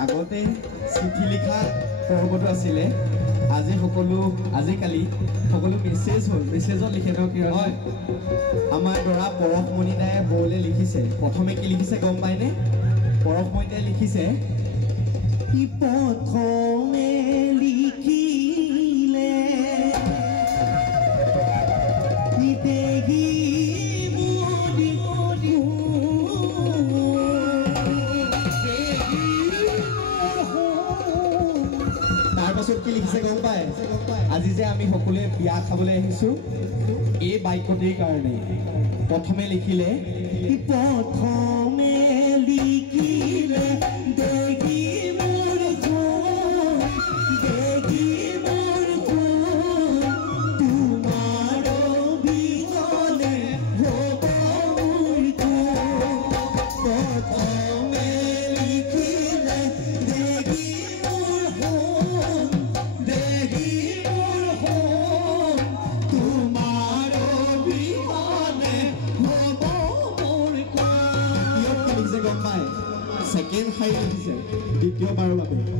আগতে চিঠি লিখা পৰৱটো আছিলে আজিকালি সকলো মেছেজ হ'ল মেছেজত লিখে ন কি হয় আমাৰ দৰা পৰশমণি দায়ে বৌলে লিখিছে প্ৰথমে কি লিখিছে গম পায়নে পৰশমণি দায়ে লিখিছে ই প্ৰথমে লিখিলে ই দেহি কি লিখিছে গম পায় আজি যে আমি সকলোৱে বিয়া খাবলৈ আহিছো এই বাক্যটিৰ কাৰণে প্ৰথমে লিখিলে প্ৰথমে লিখিলে দেখি মোৰ তোমাৰ বিহনে হ'ব মোৰ প্ৰথমে লিখিলে দেখি সেকেন্ড হাই লিখিছে দ্বিতীয়বাৰৰ বাবে